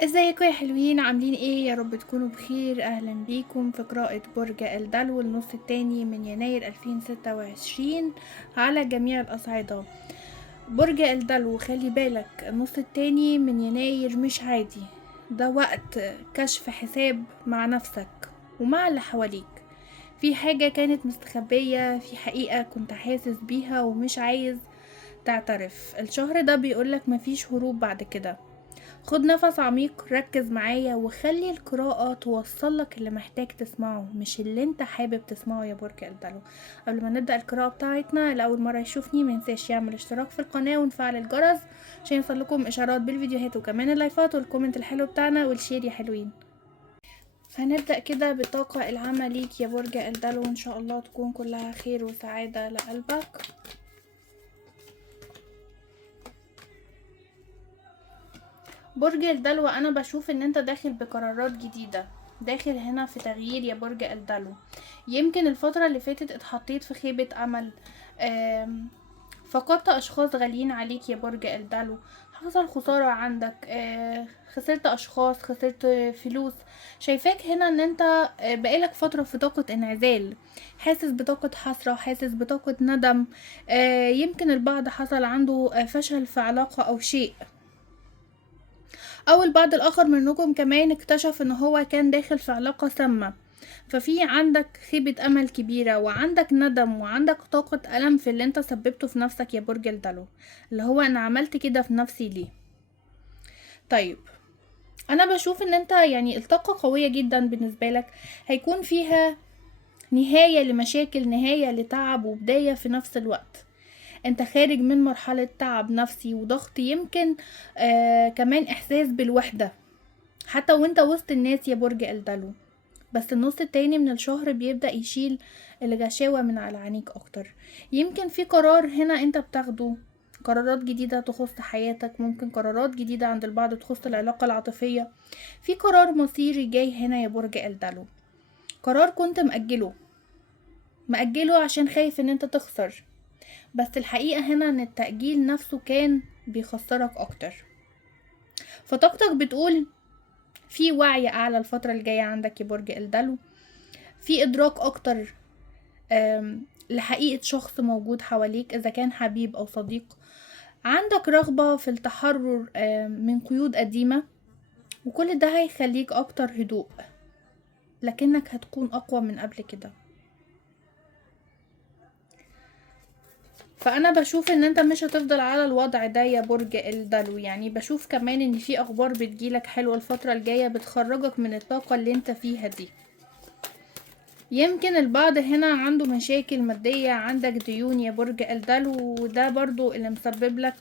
ازيكم يا حلوين؟ عاملين ايه؟ يا رب تكونوا بخير. اهلا بيكم في قراءة برج الدلو النص التاني من يناير 2026 على جميع الاصعدة. برج الدلو خلي بالك، النص التاني من يناير مش عادي، ده وقت كشف حساب مع نفسك ومع اللي حواليك. في حاجة كانت مستخبية، في حقيقة كنت حاسس بيها ومش عايز تعترف. الشهر ده بيقولك مفيش هروب بعد كده. خد نفس عميق، ركز معايا وخلي القراءة توصلك اللي محتاج تسمعه مش اللي انت حابب تسمعه يا برج الدلو. قبل ما نبدأ القراءة بتاعتنا، لأول مرة يشوفني منساش يعمل اشتراك في القناة ونفعل الجرس عشان يوصلكم اشعارات بالفيديوهات وكمان اللايفات والكومنت الحلو بتاعنا والشير يا حلوين. هنبدأ كده بالطاقة العامة ليك يا برج الدلو، ان شاء الله تكون كلها خير وسعادة لقلبك. برج الدلو، انا بشوف ان انت داخل بقرارات جديدة، داخل هنا في تغيير يا برج الدلو. يمكن الفترة اللي فاتت اتحطيت في خيبة امل، فقدت اشخاص غاليين عليك يا برج الدلو. حصل خسارة عندك، خسرت اشخاص، خسرت فلوس. شايفاك هنا ان انت بقالك فترة في طاقة انعزال، حاسس بطاقة حسرة، حاسس بطاقة ندم. يمكن البعض حصل عنده فشل في علاقة او شيء، او البعض الاخر منكم كمان اكتشف ان هو كان داخل في علاقة سامة. ففي عندك خيبة امل كبيرة وعندك ندم وعندك طاقة الم في اللي انت سببته في نفسك يا برج الدلو، اللي هو انا عملت كده في نفسي ليه. طيب، انا بشوف ان انت يعني الطاقة قوية جدا بالنسبة لك، هيكون فيها نهاية لمشاكل، نهاية لتعب وبداية في نفس الوقت. انت خارج من مرحلة تعب نفسي وضغط، يمكن كمان احساس بالوحدة حتى وانت وسط الناس يا برج الدلو. بس النص التاني من الشهر بيبدأ يشيل الغشاوة من على عينيك اكتر. يمكن في قرار هنا انت بتاخده، قرارات جديدة تخص حياتك، ممكن قرارات جديدة عند البعض تخص العلاقة العاطفية. في قرار مصيري جاي هنا يا برج الدلو، قرار كنت مأجله عشان خايف ان انت تخسر، بس الحقيقة هنا ان التأجيل نفسه كان بيخسرك اكتر. فطاقتك بتقول في وعي اعلى الفترة الجاية عندك يا برج الدلو، في ادراك اكتر لحقيقة شخص موجود حواليك اذا كان حبيب او صديق. عندك رغبة في التحرر من قيود قديمة، وكل ده هيخليك اكتر هدوء، لكنك هتكون اقوى من قبل كده. فانا بشوف ان انت مش هتفضل على الوضع ده يا برج الدلو، يعني بشوف كمان ان في اخبار بتجيلك حلوة الفترة الجاية بتخرجك من الطاقة اللي انت فيها دي. يمكن البعض هنا عنده مشاكل مادية، عندك ديون يا برج الدلو، وده برضو اللي مسبب لك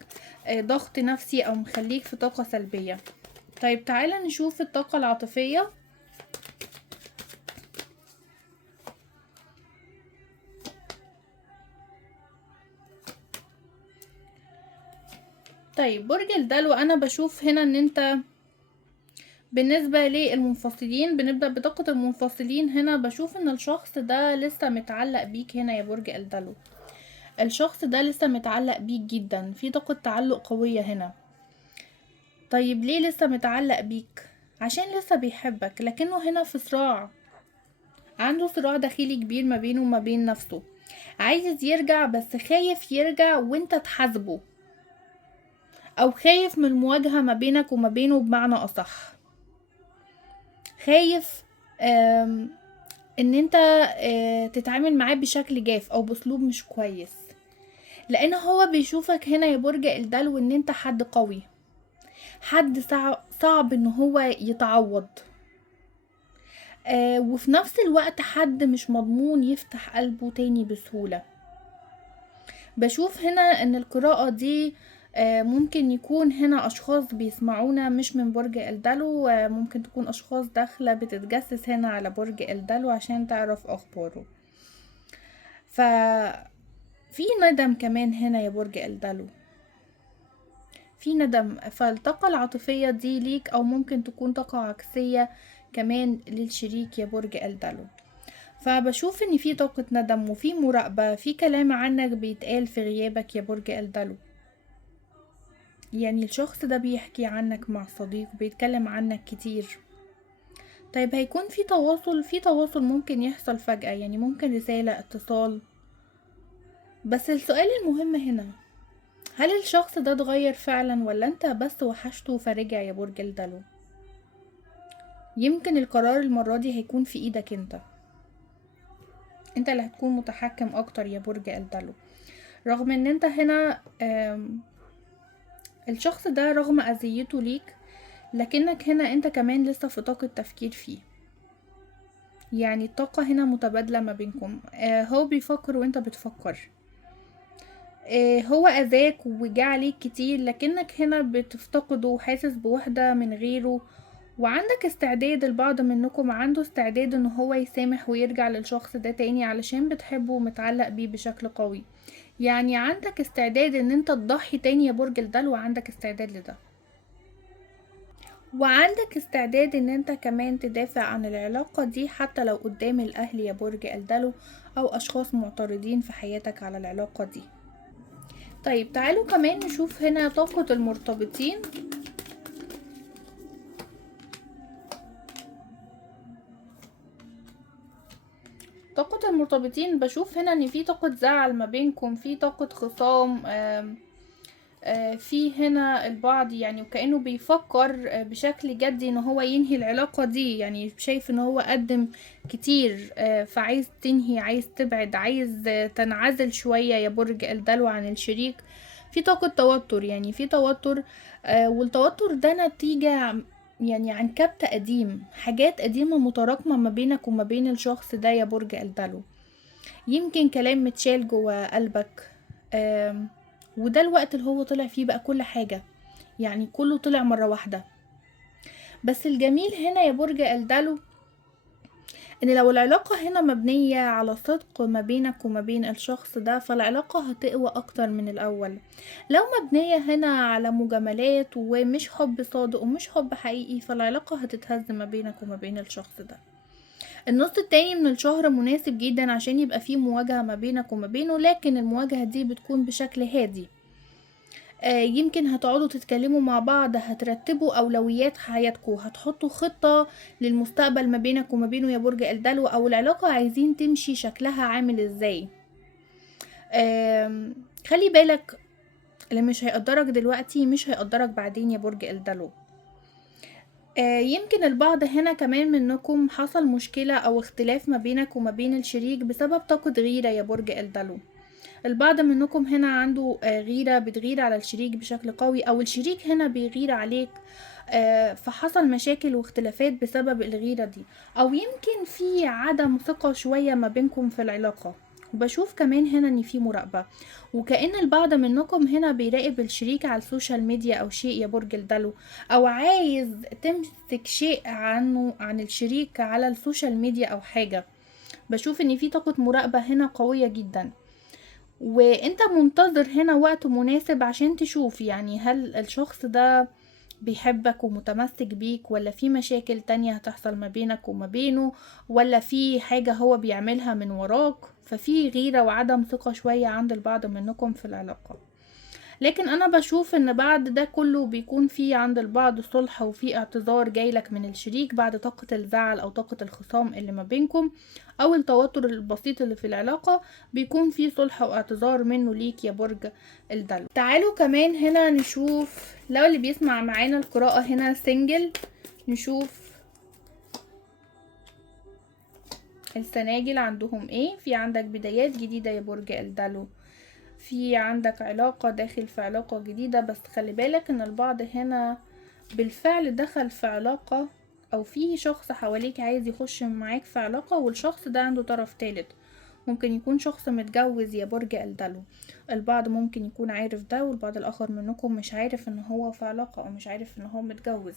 ضغط نفسي او مخليك في طاقة سلبية. طيب تعالى نشوف الطاقة العاطفية. طيب برج الدلو، انا بشوف هنا ان انت بالنسبة للمنفصلين، بنبدأ بطاقة المنفصلين. هنا بشوف ان الشخص ده لسه متعلق بيك هنا يا برج الدلو، الشخص ده لسه متعلق بيك جدا، في طاقة تعلق قوية هنا. طيب ليه لسه متعلق بيك؟ عشان لسه بيحبك، لكنه هنا في صراع، عنده صراع داخلي كبير ما بينه وما بين نفسه. عايز يرجع بس خايف يرجع وانت تحاسبه، او خايف من المواجهة ما بينك وما بينه، بمعنى اصح خايف ان انت تتعامل معاه بشكل جاف او باسلوب مش كويس، لان هو بيشوفك هنا يا برج الدلو ان انت حد قوي، حد صعب ان هو يتعوض، وفي نفس الوقت حد مش مضمون يفتح قلبه تاني بسهولة. بشوف هنا ان القراءة دي ممكن يكون هنا اشخاص بيسمعونا مش من برج الدلو، ممكن تكون اشخاص داخلة بتتجسس هنا على برج الدلو عشان تعرف اخباره. ف في ندم كمان هنا يا برج الدلو، في ندم. فالطاقة العاطفية دي ليك او ممكن تكون طاقة عكسية كمان للشريك يا برج الدلو. فبشوف ان في طاقة ندم وفي مراقبة، في كلام عنك بيتقال في غيابك يا برج الدلو. يعني الشخص ده بيحكي عنك مع صديق، بيتكلم عنك كتير. طيب هيكون في تواصل ممكن يحصل فجأة، يعني ممكن رسالة، اتصال. بس السؤال المهم هنا، هل الشخص ده اتغير فعلا ولا انت بس وحشته فرجع يا برج الدلو؟ يمكن القرار المرة دي هيكون في ايدك انت اللي هتكون متحكم اكتر يا برج الدلو. رغم ان انت هنا الشخص ده رغم اذيته ليك، لكنك هنا انت كمان لسه في طاقة تفكير فيه. يعني الطاقة هنا متبادلة ما بينكم. هو بيفكر وانت بتفكر. هو اذاك وجا عليك كتير، لكنك هنا بتفتقده وحاسس بوحدة من غيره. وعندك استعداد، البعض منكم عنده استعداد ان هو يسامح ويرجع للشخص ده تاني علشان بتحبه ومتعلق بيه بشكل قوي. يعني عندك استعداد ان انت تضحي تاني يا برج الدلو، وعندك استعداد لده. وعندك استعداد ان انت كمان تدافع عن العلاقة دي حتى لو قدام الاهل يا برج الدلو، او اشخاص معترضين في حياتك على العلاقة دي. طيب تعالوا كمان نشوف هنا طاقة المرتبطين. طاقة المرتبطين بشوف هنا ان في طاقة زعل ما بينكم، في طاقة خصام. في هنا البعض يعني وكأنه بيفكر بشكل جدي ان هو ينهي العلاقة دي، يعني شايف ان هو قدم كتير، فعايز تنهي، عايز تبعد، عايز تنعزل شوية يا برج الدلو عن الشريك. في طاقة توتر، يعني في توتر. والتوتر ده نتيجة يعني عن كبت قديم، حاجات قديمة متراكمة ما بينك وما بين الشخص ده يا برج الدلو. يمكن كلام متشال جوا قلبك. آم، وده الوقت اللي هو طلع فيه بقى كل حاجة، يعني كله طلع مرة واحدة. بس الجميل هنا يا برج الدلو ان لو العلاقة هنا مبنية على صدق ما بينك وما بين الشخص ده، فالعلاقة هتقوى اكتر من الاول. لو مبنية هنا على مجاملات ومش حب صادق ومش حب حقيقي، فالعلاقة هتتهز ما بينك وما بين الشخص ده. النص التاني من الشهر مناسب جدا عشان يبقى فيه مواجهة ما بينك وما بينه، لكن المواجهة دي بتكون بشكل هادي. يمكن هتقعدوا تتكلموا مع بعض، هترتبوا أولويات حياتكم، هتحطوا خطة للمستقبل ما بينك وما بينه يا برج الدلو، أو العلاقة عايزين تمشي شكلها عامل ازاي. خلي بالك، اللي مش هيقدرك دلوقتي مش هيقدرك بعدين يا برج الدلو. يمكن البعض هنا كمان منكم حصل مشكلة أو اختلاف ما بينك وما بين الشريك بسبب طاقة غيرة يا برج الدلو. البعض منكم هنا عنده غيرة، بتغير على الشريك بشكل قوي، أو الشريك هنا بيغير عليك. فحصل مشاكل واختلافات بسبب الغيرة دي، أو يمكن في عدم ثقة شوية ما بينكم في العلاقة. وبشوف كمان هنا ان في مراقبة، وكأن البعض منكم هنا بيراقب الشريك على السوشيال ميديا او شيء يا برج الدلو، او عايز تمسك شيء عن الشريك على السوشيال ميديا او حاجة. بشوف ان في طاقة مراقبة هنا قوية جدا، وانت منتظر هنا وقت مناسب عشان تشوف يعني هل الشخص ده بيحبك ومتمسك بيك، ولا في مشاكل تانية هتحصل ما بينك وما بينه، ولا في حاجة هو بيعملها من وراك. ففي غيرة وعدم ثقة شوية عند البعض منكم في العلاقة. لكن انا بشوف ان بعد ده كله بيكون في عند البعض صلح، وفي اعتذار جايلك من الشريك بعد طاقة الزعل او طاقة الخصام اللي ما بينكم، او التوتر البسيط اللي في العلاقة. بيكون في صلح واعتذار منه ليك يا برج الدلو. تعالوا كمان هنا نشوف لو اللي بيسمع معانا القراءة هنا سنجل. نشوف السناجل عندهم ايه. في عندك بدايات جديدة يا برج الدلو، في عندك علاقة، داخل في علاقة جديدة، بس خلي بالك ان البعض هنا بالفعل دخل في علاقة، او في شخص حواليك عايز يخش معاك في علاقة، والشخص ده عنده طرف تالت. ممكن يكون شخص متجوز يا برج الدلو. البعض ممكن يكون عارف ده، والبعض الاخر منكم مش عارف ان هو في علاقة، او مش عارف ان هو متجوز.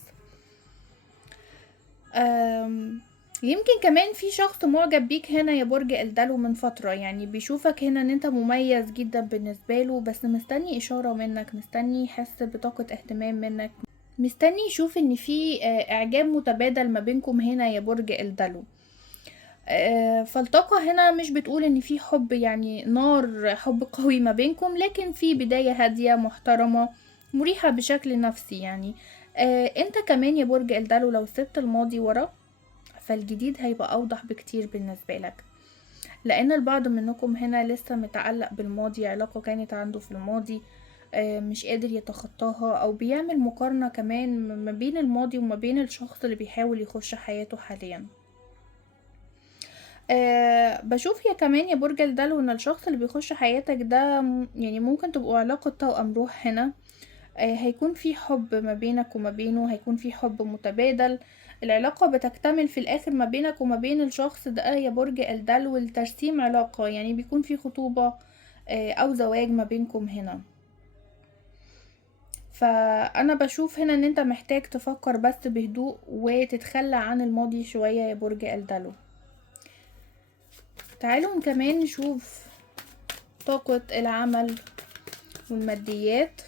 يمكن كمان في شخص معجب بيك هنا يا برج الدلو من فترة، يعني بيشوفك هنا ان انت مميز جدا بالنسبة له، بس مستني اشارة منك، مستني يحس بطاقة اهتمام منك، مستني يشوف ان في اعجاب متبادل ما بينكم هنا يا برج الدلو. فالطاقة هنا مش بتقول ان في حب، يعني نار حب قوي ما بينكم، لكن في بداية هادية محترمة. مريحة بشكل نفسي يعني. انت كمان يا برج الدلو لو سبت الماضي ورا، فالجديد هيبقى اوضح بكتير بالنسبة لك، لان البعض منكم هنا لسه متعلق بالماضي، علاقة كانت عنده في الماضي مش قادر يتخطاها، او بيعمل مقارنة كمان ما بين الماضي وما بين الشخص اللي بيحاول يخش حياته حاليا. بشوف يا كمان يا برج الدلو ان الشخص اللي بيخش حياتك ده يعني ممكن تبقوا علاقة توأم روح هنا. هيكون في حب ما بينك وما بينه، هيكون في حب متبادل. العلاقة بتكتمل في الآخر ما بينك وما بين الشخص ده يا برج الدلو لترسيم علاقة، يعني بيكون في خطوبة أو زواج ما بينكم هنا. فأنا بشوف هنا ان انت محتاج تفكر بس بهدوء وتتخلى عن الماضي شوية يا برج الدلو. تعالوا كمان نشوف طاقة العمل والماديات.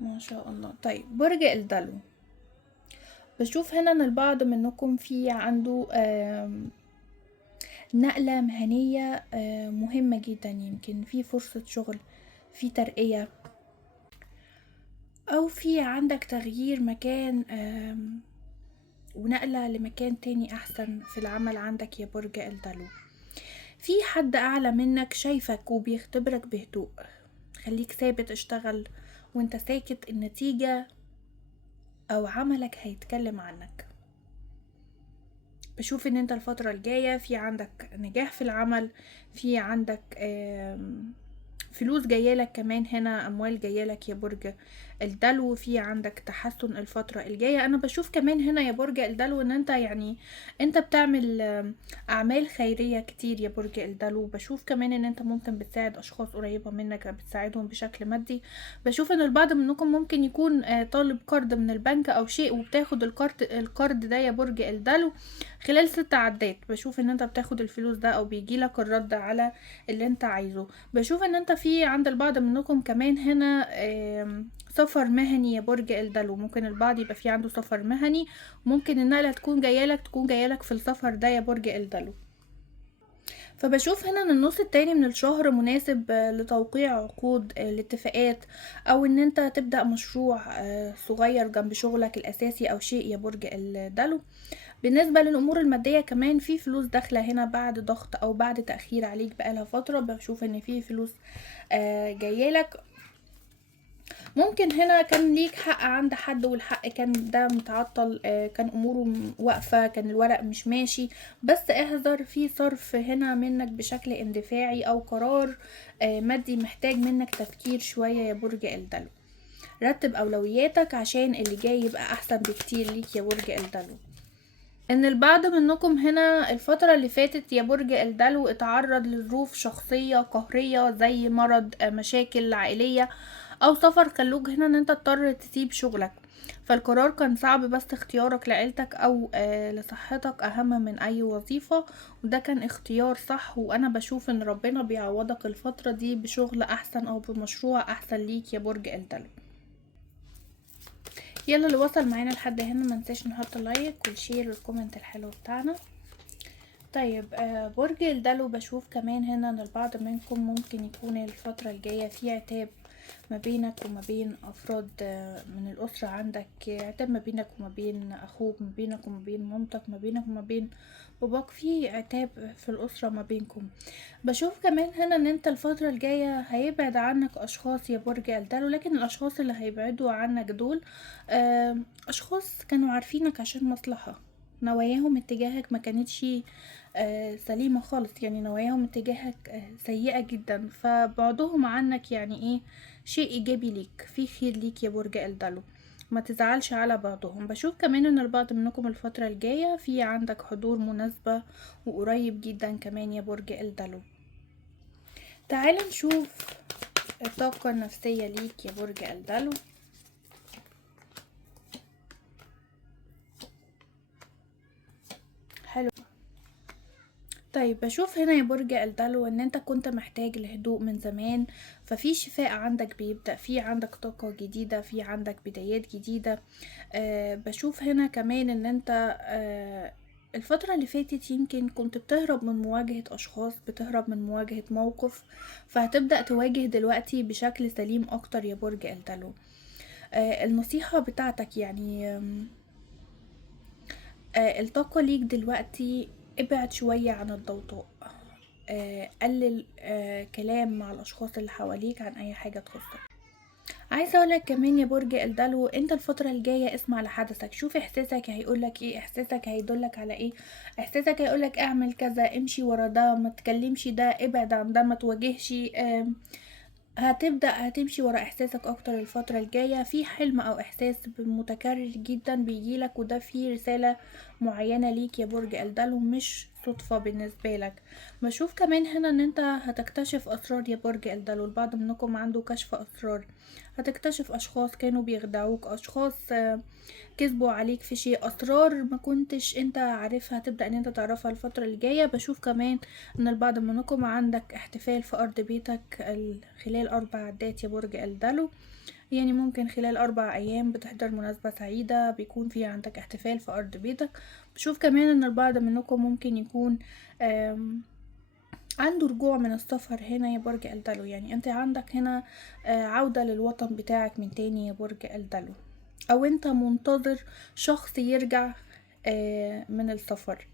ما شاء الله. طيب برج الدلو، بشوف هنا ان البعض منكم في عنده نقلة مهنية مهمة جدا، يمكن في فرصة شغل، في ترقية، او في عندك تغيير مكان ونقلة لمكان تاني احسن في العمل عندك يا برج الدلو. في حد اعلى منك شايفك وبيختبرك بهدوء، خليك ثابت، اشتغل وانت ساكت، النتيجة او عملك هيتكلم عنك. بشوف ان انت الفترة الجاية في عندك نجاح في العمل، في عندك فلوس جايلك كمان هنا، اموال جايلك يا برج الدلو، في عندك تحسن الفترة الجاية. انا بشوف كمان هنا يا برج الدلو ان انت يعني انت بتعمل اعمال خيرية كتير يا برج الدلو. بشوف كمان ان انت ممكن بتساعد اشخاص قريبة منك، بتساعدهم بشكل مادي. بشوف ان البعض منكم ممكن يكون طالب قرض من البنك او شيء، وبتاخد القرض ده يا برج الدلو خلال 6 عدات. بشوف ان انت بتاخد الفلوس ده او بيجيلك الرد على اللي انت عايزه. بشوف ان انت في عند البعض منكم كمان هنا سفر مهني يا برج الدلو. ممكن البعض يبقى في عنده سفر مهني، ممكن النقلة تكون جايلك في السفر ده يا برج الدلو. فبشوف هنا ان النص التاني من الشهر مناسب لتوقيع عقود، لاتفاقات، او ان انت تبدأ مشروع صغير جنب شغلك الاساسي او شيء يا برج الدلو. بالنسبة للأمور المادية كمان في فلوس داخلة هنا بعد ضغط أو بعد تأخير عليك بقالها فترة. بشوف ان في فلوس جايالك. ممكن هنا كان ليك حق عند حد والحق كان ده متعطل، كان أموره واقفة، كان الورق مش ماشي، بس احذر في صرف هنا منك بشكل اندفاعي أو قرار مادي محتاج منك تفكير شوية يا برج الدلو. رتب أولوياتك عشان اللي جاي يبقى أحسن بكتير ليك يا برج الدلو. ان البعض منكم هنا الفترة اللي فاتت يا برج الدلو اتعرض لظروف شخصية قهرية زي مرض، مشاكل عائلية، او سفر خلوك هنا ان انت تضطر تسيب شغلك. فالقرار كان صعب، بس اختيارك لعيلتك او لصحتك اهم من اي وظيفة، وده كان اختيار صح. وانا بشوف ان ربنا بيعوضك الفترة دي بشغل احسن او بمشروع احسن ليك يا برج الدلو. يلا اللي وصل معانا لحد هنا منساش نحط لايك والشير والكومنت الحلو بتاعنا. طيب برج الدلو، بشوف كمان هنا ان البعض منكم ممكن يكون الفترة الجاية في عتاب ما بينك وما بين افراد من الاسرة عندك، عتاب ما بينك وما بين اخوك، ما بينك وما بين مامتك، ما بينك وما بين باباك، في عتاب في الاسرة ما بينكم. بشوف كمان هنا ان انت الفترة الجاية هيبعد عنك اشخاص يا برج الدلو، لكن الاشخاص اللي هيبعدوا عنك دول اشخاص كانوا عارفينك عشان مصلحة، نواياهم اتجاهك ما كانتش سليمة خالص، يعني نواياهم اتجاهك سيئة جدا، فبعدهم عنك يعني ايه شيء ايجابي ليك، في خير ليك يا برج الدلو، ما تزعلش على بعضهم. بشوف كمان ان البعض منكم الفترة الجاية في عندك حضور مناسبة وقريب جدا كمان يا برج الدلو. تعال نشوف الطاقة النفسية ليك يا برج الدلو. حلو. طيب بشوف هنا يا برج الدلو ان انت كنت محتاج لهدوء من زمان، ففي شفاء عندك بيبدأ، في عندك طاقة جديدة، في عندك بدايات جديدة. بشوف هنا كمان ان انت الفترة اللي فاتت يمكن كنت بتهرب من مواجهة اشخاص، بتهرب من مواجهة موقف، فهتبدأ تواجه دلوقتي بشكل سليم اكتر يا برج الدلو. النصيحة بتاعتك يعني الطاقة ليك دلوقتي، ابعد شوية عن الضوضاء، قلل كلام مع الاشخاص اللي حواليك عن اي حاجة تخصك. عايزه اقولك كمان يا برج الدلو، انت الفتره الجايه اسمع لحدثك، شوف احساسك هيقولك ايه، احساسك هيدلك على ايه، احساسك هيقولك اعمل كذا، امشي ورا ده، ما تكلمش ده، ابعد عن ده، ما تواجهش. هتمشي ورا احساسك اكتر الفترة الجاية، في حلم او احساس متكرر جدا بيجيلك، وده فيه رسالة معينة ليك يا برج الدلو، مش صدفة بالنسبة لك. بشوف كمان هنا ان انت هتكتشف اسرار يا برج الدلو، البعض منكم عنده كشف اسرار، هتكتشف اشخاص كانوا بيخدعوك، اشخاص كذبوا عليك في شيء، اسرار ما كنتش انت عارفها تبدأ ان انت تعرفها الفترة الجاية. بشوف كمان ان البعض منكم عندك احتفال في ارض بيتك خلال 4 عدات يا برج الدلو، يعني ممكن خلال 4 ايام بتحضر مناسبة سعيدة بيكون فيها عندك احتفال في ارض بيتك. بشوف كمان ان البعض منكم ممكن يكون عنده رجوع من السفر هنا يا برج الدلو، يعني انت عندك هنا عودة للوطن بتاعك من تاني يا برج الدلو، او انت منتظر شخص يرجع من السفر.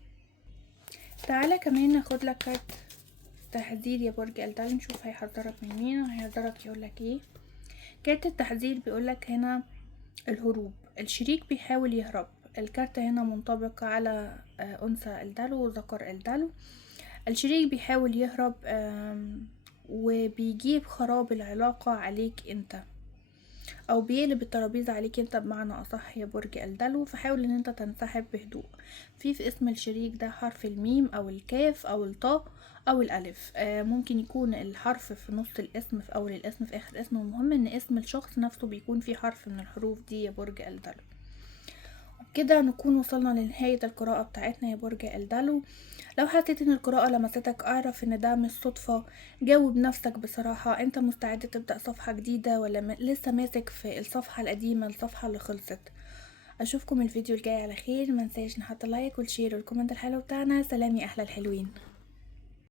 تعالى كمان ناخد لك كارت تحذير يا برج الدلو، نشوف هيحذرك من مين وهيحذرك يقولك ايه. كارت التحذير بيقولك هنا الهروب، الشريك بيحاول يهرب. الكارت هنا منطبق على أنثى الدلو وذكر الدلو. الشريك بيحاول يهرب وبيجيب خراب العلاقة عليك انت، او بيقلب الترابيزة عليك انت بمعنى اصح يا برج الدلو، فحاول ان انت تنسحب بهدوء. في اسم الشريك ده حرف الميم او الكاف او الطاء او الالف، ممكن يكون الحرف في نص الاسم، في اول الاسم، في اخر الاسم، المهم ان اسم الشخص نفسه بيكون فيه حرف من الحروف دي يا برج الدلو. كده نكون وصلنا لنهاية القراءة بتاعتنا يا برج الدلو. لو حسيت ان القراءة لمستك اعرف ان ده مش صدفة، جاوب نفسك بصراحة، انت مستعد تبدأ صفحة جديدة ولا لسه ماسك في الصفحة القديمة، الصفحة اللي خلصت؟ اشوفكم الفيديو الجاي على خير، منساش نحط لايك والشير والكومنت الحلو بتاعنا. سلام يا احلى الحلوين.